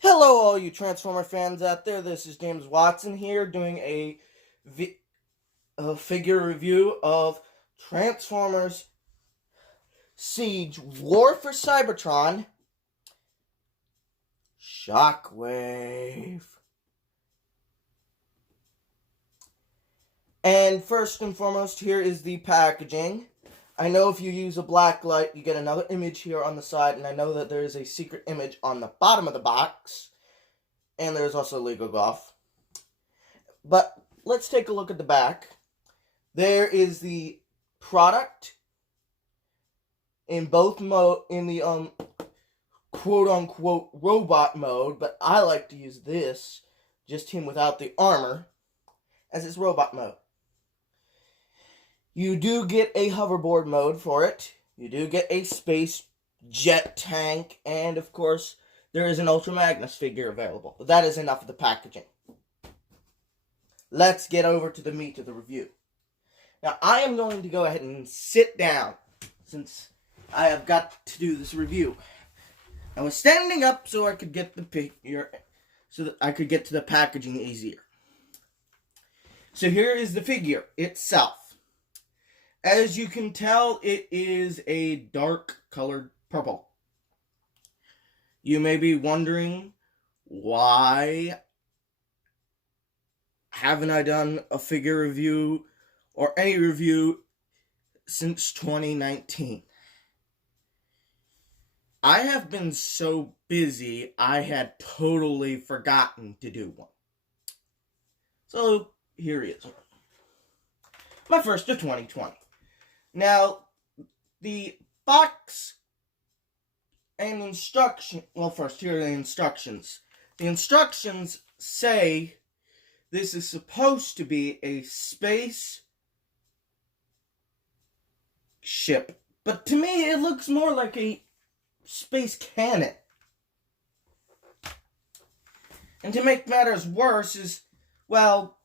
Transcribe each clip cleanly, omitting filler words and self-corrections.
Hello, all you Transformer fans out there. This is James Watson here doing a figure review of Transformers Siege War for Cybertron Shockwave. And first and foremost, here is the packaging. I know if you use a black light, you get another image here on the side, and I know that there is a secret image on the bottom of the box. And there's also Lego Golf. But let's take a look at the back. There is the product in both mode, in the quote-unquote robot mode, but I like to use this, just him without the armor, as his robot mode. You do get a hoverboard mode for it. You do get a space jet tank, and of course, there is an Ultra Magnus figure available. But that is enough of the packaging. Let's get over to the meat of the review. Now, I am going to go ahead and sit down, since I have got to do this review. I was standing up so I could get the figure, so that I could get to the packaging easier. So here is the figure itself. As you can tell, it is a dark colored purple. You may be wondering, why haven't I done a figure review or any review since 2019? I have been so busy, I had totally forgotten to do one. So, here he is. My first of 2020. Now, the box and instruction, well, first, here are the instructions. The instructions say this is supposed to be a space ship, but to me, it looks more like a space cannon. And to make matters worse is, well,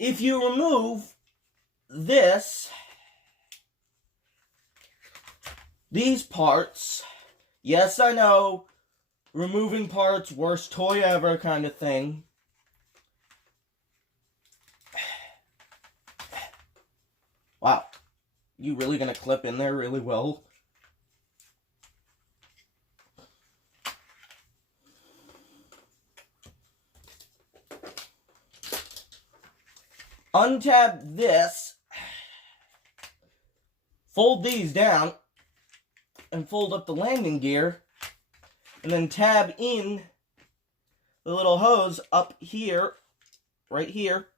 if you remove these parts, yes, I know, removing parts, worst toy ever kind of thing. Wow, you really gonna clip in there really well? Untab this, fold these down, and fold up the landing gear, and then tab in the little hose up here, right here.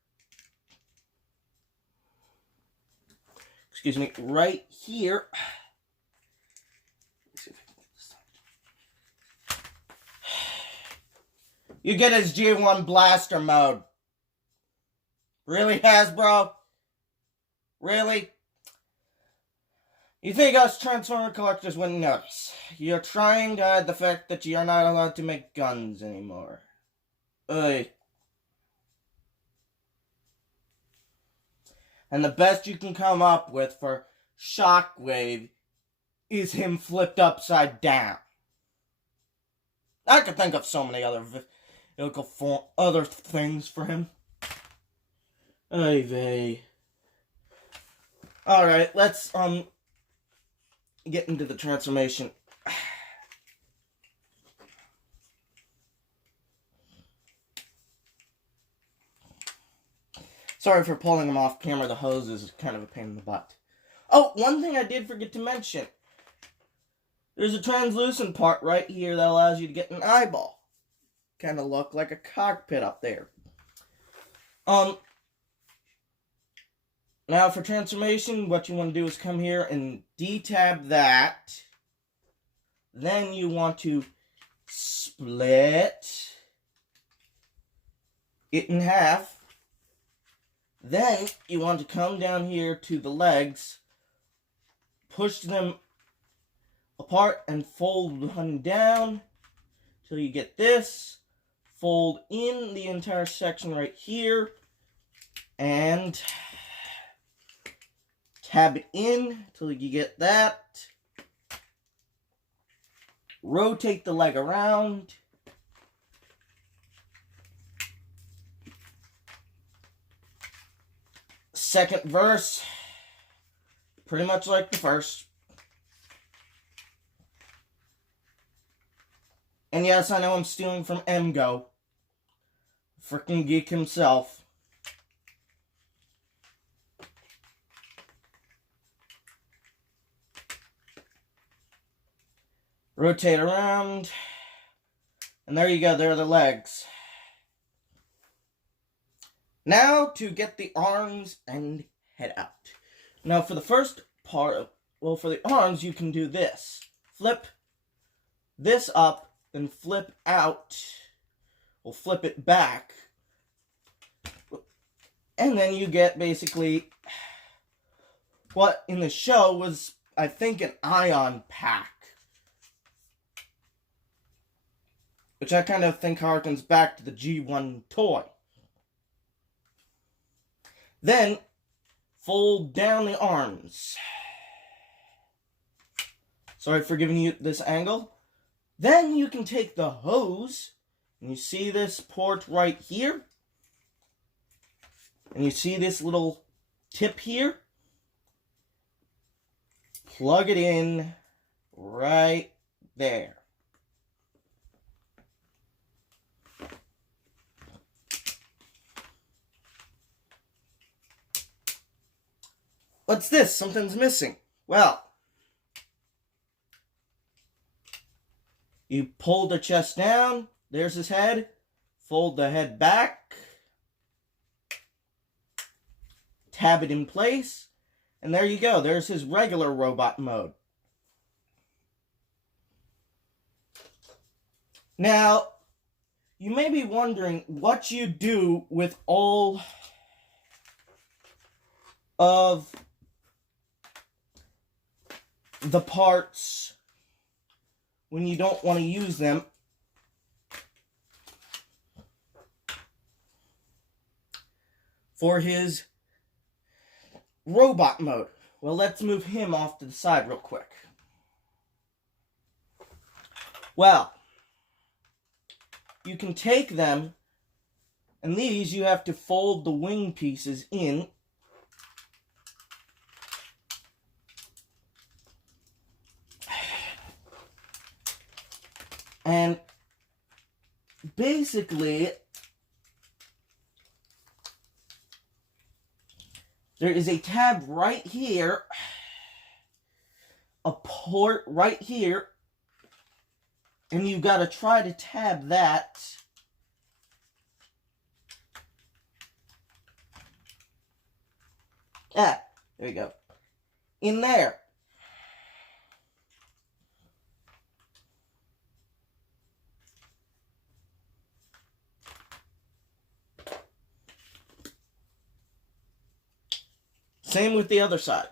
Excuse me, right here. You get his G1 blaster mode. Really, Hasbro? Really? You think us Transformer collectors wouldn't notice? You're trying to hide the fact that you're not allowed to make guns anymore. Ugh. And the best you can come up with for Shockwave is him flipped upside down. I could think of so many other other things for him. Oy vey. Alright, let's get into the transformation. Sorry for pulling him off camera. The hose is kind of a pain in the butt. Oh, one thing I did forget to mention. There's a translucent part right here that allows you to get an eyeball. Kind of look like a cockpit up there. Now for transformation, what you want to do is come here and detab that. Then you want to split it in half. Then you want to come down here to the legs, push them apart and fold one down till you get this. Fold in the entire section right here and tab in till you get that. rotate the leg around. Second verse, pretty much like the first. And yes, I know I'm stealing from MGO. Frickin' geek himself. Rotate around. And there you go, there are the legs. Now to get the arms and head out. Now for the first part, well, for the arms, you can do this. Flip this up, then flip out. We'll flip it back. And then you get basically what in the show was, I think, an ion pack. Which I kind of think harkens back to the G1 toy. Then, fold down the arms. Sorry for giving you this angle. Then you can take the hose, and you see this port right here. And you see this little tip here. Plug it in right there. What's this? Something's missing. Well, you pull the chest down. There's his head. Fold the head back. Tab it in place. And there you go. There's his regular robot mode. Now, you may be wondering what you do with all of the parts when you don't want to use them. For his robot mode. Well, let's move him off to the side real quick. Well, you can take them, and these you have to fold the wing pieces in. And basically, there is a tab right here, a port right here, and you gotta try to tab that. Ah, there you go. In there. Same with the other side.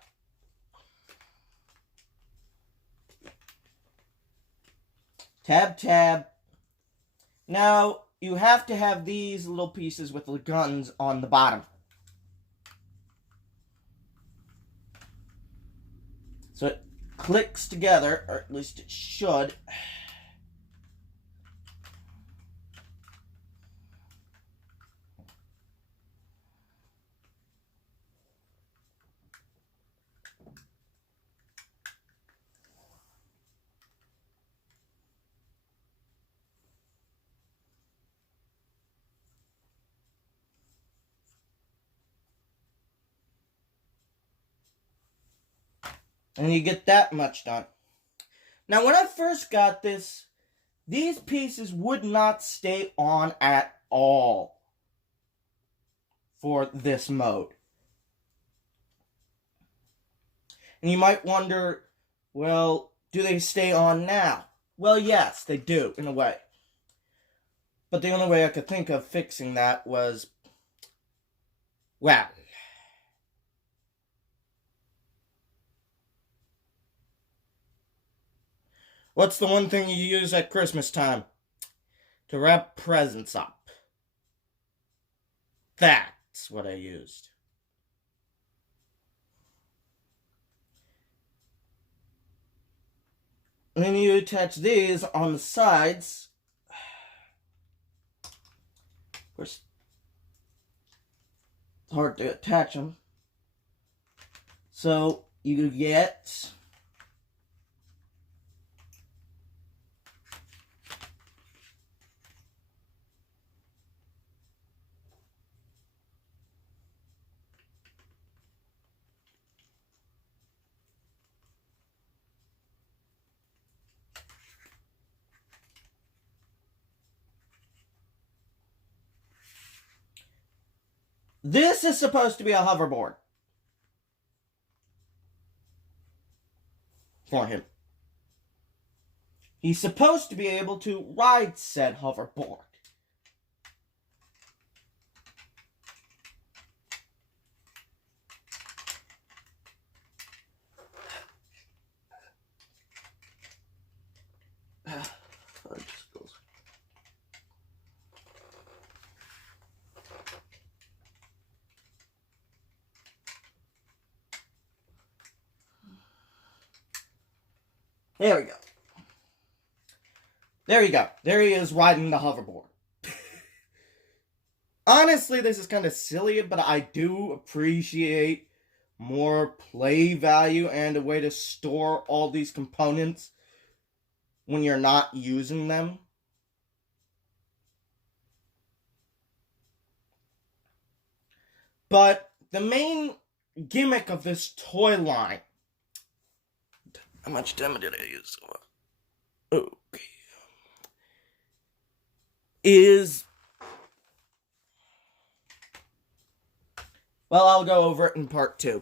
Tab, tab. Now, you have to have these little pieces with the guns on the bottom. So it clicks together, or at least it should. And you get that much done. Now, when I first got this, these pieces would not stay on at all for this mode. And you might wonder, well, do they stay on now? Well, yes, they do, in a way. But the only way I could think of fixing that was, well, what's the one thing you use at Christmas time? To wrap presents up. That's what I used. And then you attach these on the sides. Of course, it's hard to attach them. So you get this is supposed to be a hoverboard for him. He's supposed to be able to ride said hoverboard. There we go. There you go. There he is riding the hoverboard. Honestly, this is kind of silly, but I do appreciate more play value and a way to store all these components when you're not using them. But the main gimmick of this toy line... How much time did I use? Okay. Is... Well, I'll go over it in part 2.